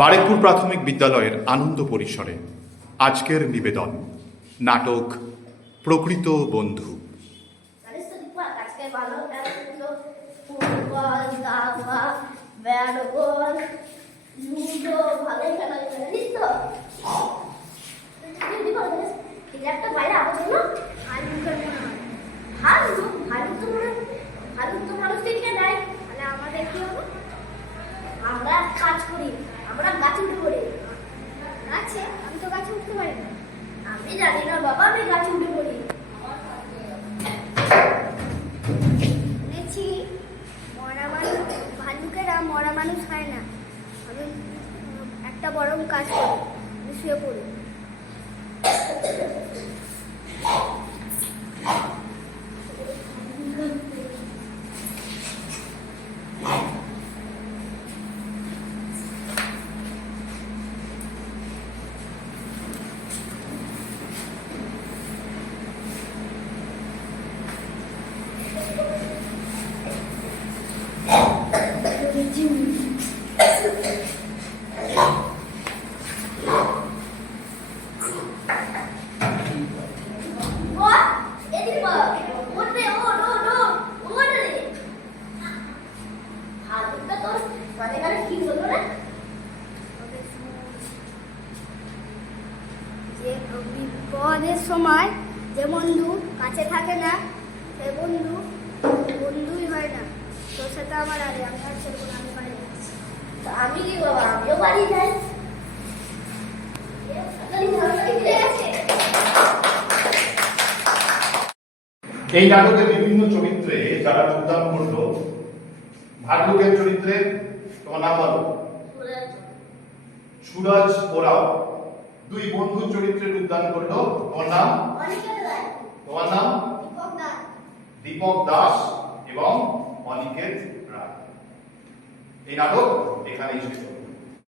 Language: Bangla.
বারেকপুর প্রাথমিক বিদ্যালয়ের আনন্দ পরিসরে আজকের নিবেদন নাটক প্রকৃত বন্ধু। আমরা কাজ করি, আমরা গাছে উঠে পড়ি। গাছে? আমি তো গাছে উঠতে পারি না। আমি জানি না বাবা, আমি গাছে উঠে পড়ি। শুনেছি মরা মানুষ, ভালুকেরা মরা মানুষ খায় না। আমি একটা বরং কাজ করি, আমি শুয়ে পড়ি। বিপদের সময় যে বন্ধু কাছে থাকে না, সে বন্ধু বন্ধুই হয় না। তোর সাথে আমার আগে আমি আর ছেড়ে আমি পারি না। আমি কি বাবা, আমিও বাড়ি যাই। এই নাটকের বিভিন্ন চরিত্রে যারা যোগদান করলো, ভাল্লুকের চরিত্রে তোমার নাম বলো? সুরজ ওরাও। দুই বন্ধুর চরিত্রে যোগদান করলো, তোমার নাম? তোমার নাম? দীপক দাস এবং অনিকেত রায়। এই নাটক এখানেই শেষ।